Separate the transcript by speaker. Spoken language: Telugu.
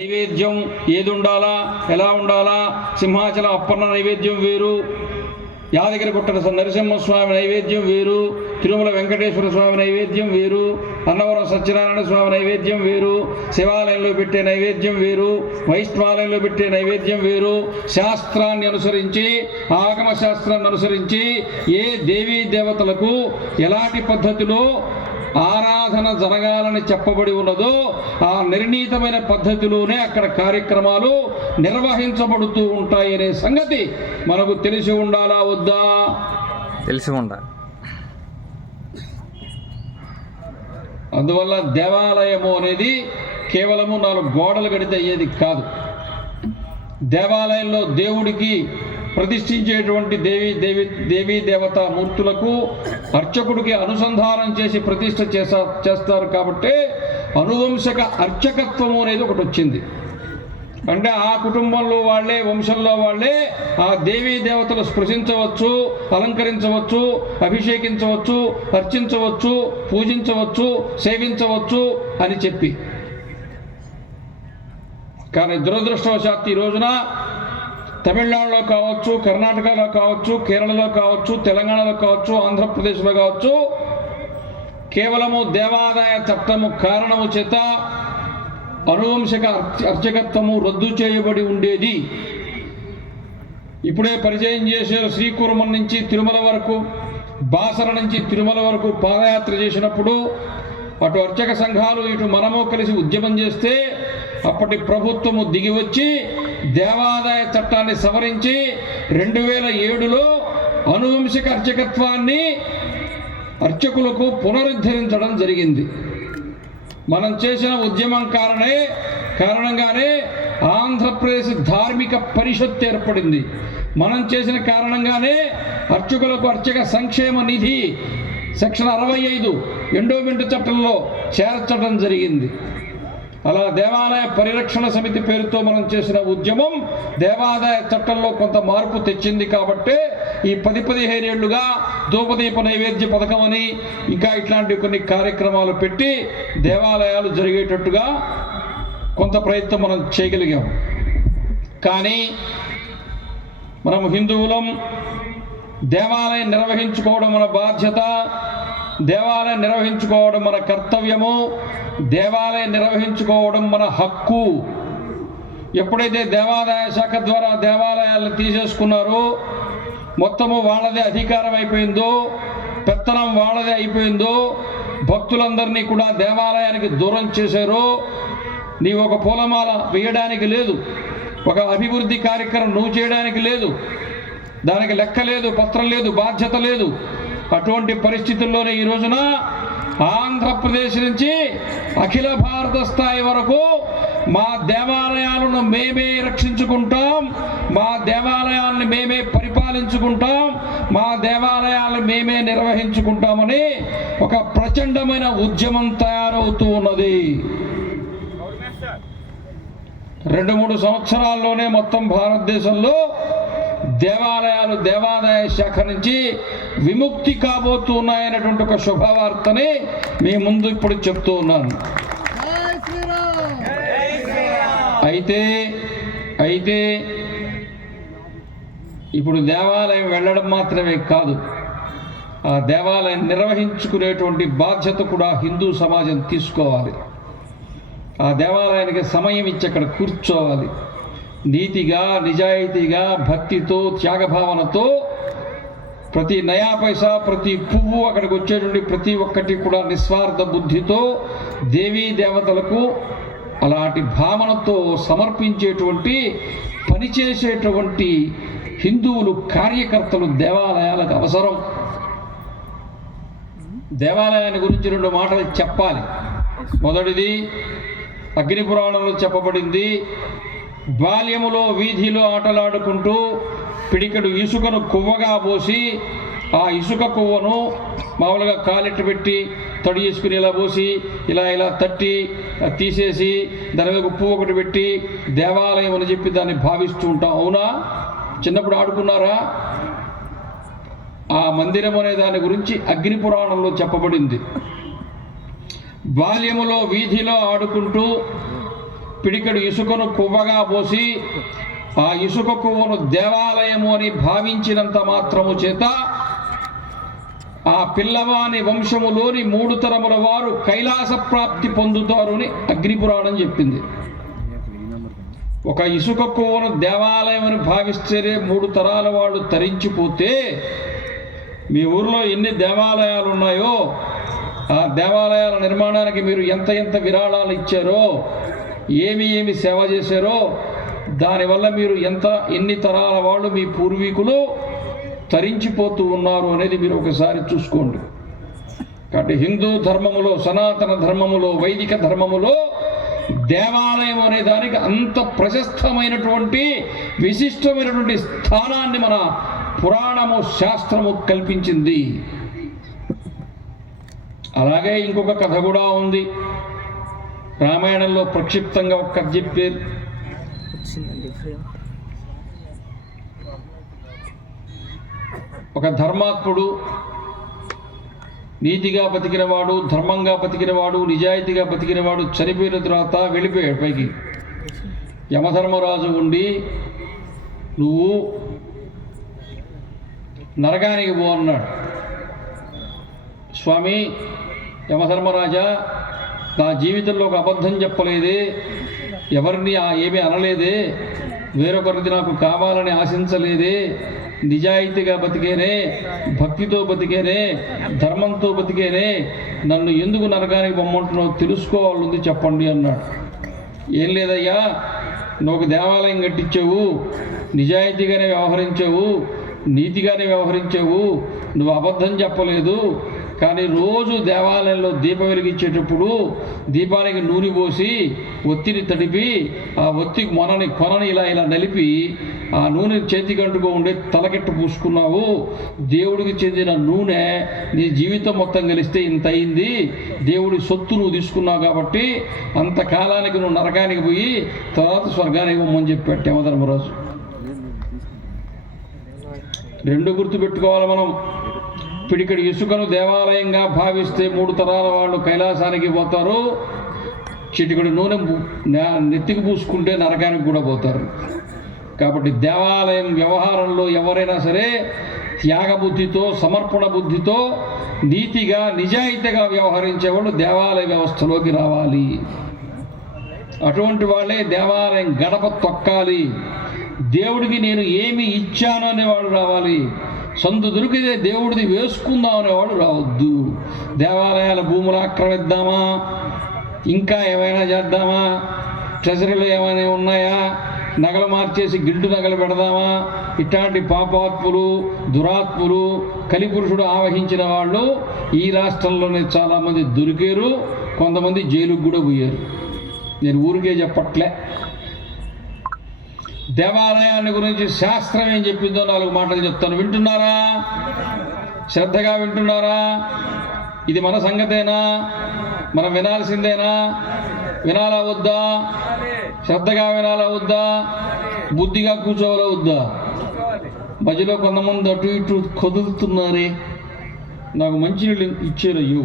Speaker 1: నైవేద్యం ఏది ఉండాలా ఎలా ఉండాలా? సింహాచలం అప్పన్న నైవేద్యం వేరు. యాదగిరి గుట్టల నరసింహస్వామి నైవేద్యం వేరు. తిరుమల వెంకటేశ్వర స్వామి నైవేద్యం వేరు. అన్నవరం సత్యనారాయణ స్వామి నైవేద్యం వేరు. శివాలయంలో పెట్టే నైవేద్యం వేరు. వైష్ణవాలయంలో పెట్టే నైవేద్యం వేరు. శాస్త్రాన్ని అనుసరించి ఆగమ శాస్త్రాన్ని అనుసరించి ఏ దేవీ దేవతలకు ఎలాంటి పద్ధతిలో ఆరాధన జరగాలని చెప్పబడి ఉన్నదో ఆ నిర్ణీతమైన పద్ధతిలోనే అక్కడ కార్యక్రమాలు నిర్వహించబడుతూ ఉంటాయి అనే సంగతి మనకు తెలిసి ఉండాలా వద్దా?
Speaker 2: తెలిసి ఉండాలి.
Speaker 1: అందువల్ల దేవాలయము అనేది కేవలము నాలుగు గోడలు గడితే అయ్యేది కాదు. దేవాలయంలో దేవుడికి ప్రతిష్ఠించేటువంటి దేవి దేవి దేవీ దేవత మూర్తులకు అర్చకుడికి అనుసంధానం చేసి ప్రతిష్ఠ చేసా చేస్తారు కాబట్టి అనువంశక అర్చకత్వము అనేది ఒకటి వచ్చింది. అంటే ఆ కుటుంబంలో వాళ్ళే వంశంలో వాళ్ళే ఆ దేవీ దేవతలు స్పృశించవచ్చు అలంకరించవచ్చు అభిషేకించవచ్చు అర్చించవచ్చు పూజించవచ్చు సేవించవచ్చు అని చెప్పి. కానీ దురదృష్టవశాత్తు ఈ రోజున తమిళనాడులో కావచ్చు కర్ణాటకలో కావచ్చు కేరళలో కావచ్చు తెలంగాణలో కావచ్చు ఆంధ్రప్రదేశ్లో కావచ్చు కేవలము దేవాదాయ చట్టము కారణము చేత అనువంశక అర్చకత్వము రద్దు చేయబడి ఉండేది. ఇప్పుడే పరిచయం చేశారు శ్రీకురుమం నుంచి తిరుమల వరకు బాసర నుంచి తిరుమల వరకు పాదయాత్ర చేసినప్పుడు అటు అర్చక సంఘాలు ఇటు మనము కలిసి ఉద్యమం చేస్తే అప్పటి ప్రభుత్వము దిగి వచ్చి దేవాదాయ చట్టాన్ని సవరించి రెండు వేల ఏడులో అనువంశిక అర్చకత్వాన్ని అర్చకులకు పునరుద్ధరించడం జరిగింది. మనం చేసిన ఉద్యమం కారణే కారణంగానే ఆంధ్రప్రదేశ్ ధార్మిక పరిషత్ ఏర్పడింది. మనం చేసిన కారణంగానే అర్చకులకు అర్చక సంక్షేమ నిధి సెక్షన్ అరవై ఐదు ఎండోమెంట్ చట్టంలో చేర్చడం జరిగింది. అలా దేవాలయ పరిరక్షణ సమితి పేరుతో మనం చేసిన ఉద్యమం దేవాదాయ చట్టంలో కొంత మార్పు తెచ్చింది కాబట్టి ఈ పది పదిహేను ఏళ్ళుగా ధూపదీప నైవేద్య పథకం అని ఇంకా ఇట్లాంటి కొన్ని కార్యక్రమాలు పెట్టి దేవాలయాలు జరిగేటట్టుగా కొంత ప్రయత్నం మనం చేయగలిగాం. కానీ మనం హిందువులం దేవాలయం నిర్వహించుకోవడం మన బాధ్యత. దేవాలయం నిర్వహించుకోవడం మన కర్తవ్యము. దేవాలయం నిర్వహించుకోవడం మన హక్కు. ఎప్పుడైతే దేవాదాయ శాఖ ద్వారా దేవాలయాలను తీసేసుకున్నారో మొత్తము వాళ్ళదే అధికారం అయిపోయిందో పెత్తనం వాళ్ళదే అయిపోయిందో భక్తులందరినీ కూడా దేవాలయానికి దూరం చేశారో నీ ఒక పూలమాల వేయడానికి లేదు. ఒక అభివృద్ధి కార్యక్రమం నువ్వు చేయడానికి లేదు. దానికి లెక్క లేదు పత్రం లేదు బాధ్యత లేదు. అటువంటి పరిస్థితుల్లోనే ఈ రోజున ఆంధ్రప్రదేశ్ నుంచి అఖిల భారత స్థాయి వరకు మా దేవాలయాలను మేమే రక్షించుకుంటాం మా దేవాలయాలను మేమే పరిపాలించుకుంటాం మా దేవాలయాలను మేమే నిర్వహించుకుంటామని ఒక ప్రచండమైన ఉద్యమం తయారవుతూ ఉన్నది. రెండు మూడు సంవత్సరాల్లోనే మొత్తం భారతదేశంలో దేవాలయాలు దేవాదాయ శాఖ నుంచి విముక్తి కాబోతున్నాయనేటువంటి ఒక శుభవార్తని మీ ముందు ఇప్పుడు చెప్తూ ఉన్నాను. అయితే అయితే ఇప్పుడు దేవాలయం వెళ్ళడం మాత్రమే కాదు ఆ దేవాలయం నిర్వహించుకునేటువంటి బాధ్యత కూడా హిందూ సమాజం తీసుకోవాలి. ఆ దేవాలయానికి సమయం ఇచ్చి అక్కడ కూర్చోవాలి. నీతిగా నిజాయితీగా భక్తితో త్యాగభావనతో ప్రతి నయా పైసా ప్రతి పువ్వు అక్కడికి వచ్చేటువంటి ప్రతి ఒక్కటి కూడా నిస్వార్థ బుద్ధితో దేవీ దేవతలకు అలాంటి భావనతో సమర్పించేటువంటి పనిచేసేటువంటి హిందువులు కార్యకర్తలు దేవాలయాలకు అవసరం. దేవాలయాన్ని గురించి రెండు మాటలు చెప్పాలి. మొదటిది అగ్నిపురాణంలో చెప్పబడింది బాల్యములో వీధిలో ఆటలాడుకుంటూ పిడికెడు ఇసుకను కువ్వగా పోసి ఆ ఇసుక కువ్వను మామూలుగా కాలెట్టు పెట్టి తడి ఇసుకుని ఇలా పోసి ఇలా ఇలా తట్టి తీసేసి దాని మీద ఉప్పు ఒకటి పెట్టి దేవాలయం అని చెప్పి దాన్ని భావిస్తూ ఉంటాం. అవునా? చిన్నప్పుడు ఆడుకున్నారా? ఆ మందిరం అనే దాని గురించి అగ్ని పురాణంలో చెప్పబడింది. బాల్యములో వీధిలో ఆడుకుంటూ పిడికెడు ఇసుకను కొవ్వగా పోసి ఆ ఇసుక కొవ్వను దేవాలయము అని భావించినంత మాత్రము చేత ఆ పిల్లవాని వంశములోని మూడు తరముల వారు కైలాస ప్రాప్తి పొందుతారు అని అగ్నిపురాణం చెప్పింది. ఒక ఇసుక కొవ్వను దేవాలయం అని భావిస్తేనే మూడు తరాల వాళ్ళు తరించిపోతే మీ ఊర్లో ఎన్ని దేవాలయాలు ఉన్నాయో ఆ దేవాలయాల నిర్మాణానికి మీరు ఎంత ఎంత విరాళాలు ఇచ్చారో ఏమి ఏమి సేవ చేశారో దానివల్ల మీరు ఎంత ఎన్ని తరాల వాళ్ళు మీ పూర్వీకులు తరించిపోతూ ఉన్నారు అనేది మీరు ఒకసారి చూసుకోండి. కాబట్టి హిందూ ధర్మములో సనాతన ధర్మములో వైదిక ధర్మములో దేవాలయం అనే దానికి అంత ప్రశస్తమైనటువంటి విశిష్టమైనటువంటి స్థానాన్ని మన పురాణము శాస్త్రము కల్పించింది. అలాగే ఇంకొక కథ కూడా ఉంది. రామాయణంలో ప్రక్షిప్తంగా ఒక కథ
Speaker 2: ఫ్రేమ్
Speaker 1: ఒక ధర్మాత్ముడు నీతిగా బతికినవాడు ధర్మంగా బతికినవాడు నిజాయితీగా బతికినవాడు చనిపోయిన తర్వాత వెళ్ళిపోయాడు పైకి. యమధర్మరాజు ఉండి నువ్వు నరకానికి పో అన్నాడు. స్వామి యమధర్మరాజా నా జీవితంలో ఒక అబద్ధం చెప్పలేదే ఎవరిని ఏమీ అనలేదే వేరొకరిది నాకు కావాలని ఆశించలేదే నిజాయితీగా బతికేనే భక్తితో బతికేనే ధర్మంతో బతికేనే నన్ను ఎందుకు నరకానికి బొమ్మంటున్నావు తెలుసుకోవాలంది చెప్పండి అన్నాడు. ఏం లేదయ్యా నువ్వు ఒక దేవాలయం కట్టించావు నిజాయితీగానే వ్యవహరించావు నీతిగానే వ్యవహరించావు నువ్వు అబద్ధం చెప్పలేదు కానీ రోజు దేవాలయంలో దీపం వెలిగించేటప్పుడు దీపానికి నూనె పోసి ఒత్తిని తడిపి ఆ ఒత్తి మొనని కొనని ఇలా ఇలా నలిపి ఆ నూనె చేతికి అంటుకో ఉండే తలకెట్టు పూసుకున్నావు. దేవుడికి చెందిన నూనె నీ జీవితం మొత్తం కలిస్తే ఇంత అయింది. దేవుడి సొత్తు నువ్వు తీసుకున్నావు కాబట్టి అంతకాలానికి నువ్వు నరకానికి పోయి తర్వాత స్వర్గానికి ఇవ్వమని చెప్పాడు యమధర్మరాజు. రెండు గుర్తుపెట్టుకోవాలి మనం. పిడికడి ఇసుకను దేవాలయంగా భావిస్తే మూడు తరాల వాళ్ళు కైలాసానికి పోతారు. చిటికడు నూనె నెత్తికి పూసుకుంటే నరకానికి కూడా పోతారు. కాబట్టి దేవాలయం వ్యవహారంలో ఎవరైనా సరే త్యాగబుద్ధితో సమర్పణ బుద్ధితో నీతిగా నిజాయితీగా వ్యవహరించేవాళ్ళు దేవాలయ వ్యవస్థలోకి రావాలి. అటువంటి వాళ్ళే దేవాలయం గడప తొక్కాలి. దేవుడికి నేను ఏమి ఇచ్చాను అనేవాడు రావాలి. సొంత దొరికితే దేవుడిది వేసుకుందాం అనేవాడు రావద్దు. దేవాలయాల భూములు ఆక్రమిద్దామా? ఇంకా ఏమైనా చేద్దామా? ట్రెజరీలో ఏమైనా ఉన్నాయా? నగలు మార్చేసి గిల్టు నగలు పెడదామా? ఇట్లాంటి పాపాత్ములు దురాత్ములు కలిపురుషుడు ఆవహించిన వాళ్ళు ఈ రాష్ట్రంలోనే చాలామంది దొరికారు కొంతమంది జైలుకు కూడా పోయారు. నేను ఊరికే చెప్పట్లే. దేవాలయాన్ని గురించి శాస్త్రం ఏం చెప్పిందో నాలుగు మాటలు చెప్తాను. వింటున్నారా? శ్రద్ధగా వింటున్నారా? ఇది మన సంగతేనా? మనం వినాల్సిందేనా? వినాలా వద్దా? శ్రద్ధగా వినాలా వద్దా? బుద్ధిగా కూర్చోవాలా వద్దా? మధ్యలో కొంతమంది అటు ఇటు కదులుతున్నారే నాకు మంచినీళ్ళు ఇచ్చారు అయ్యో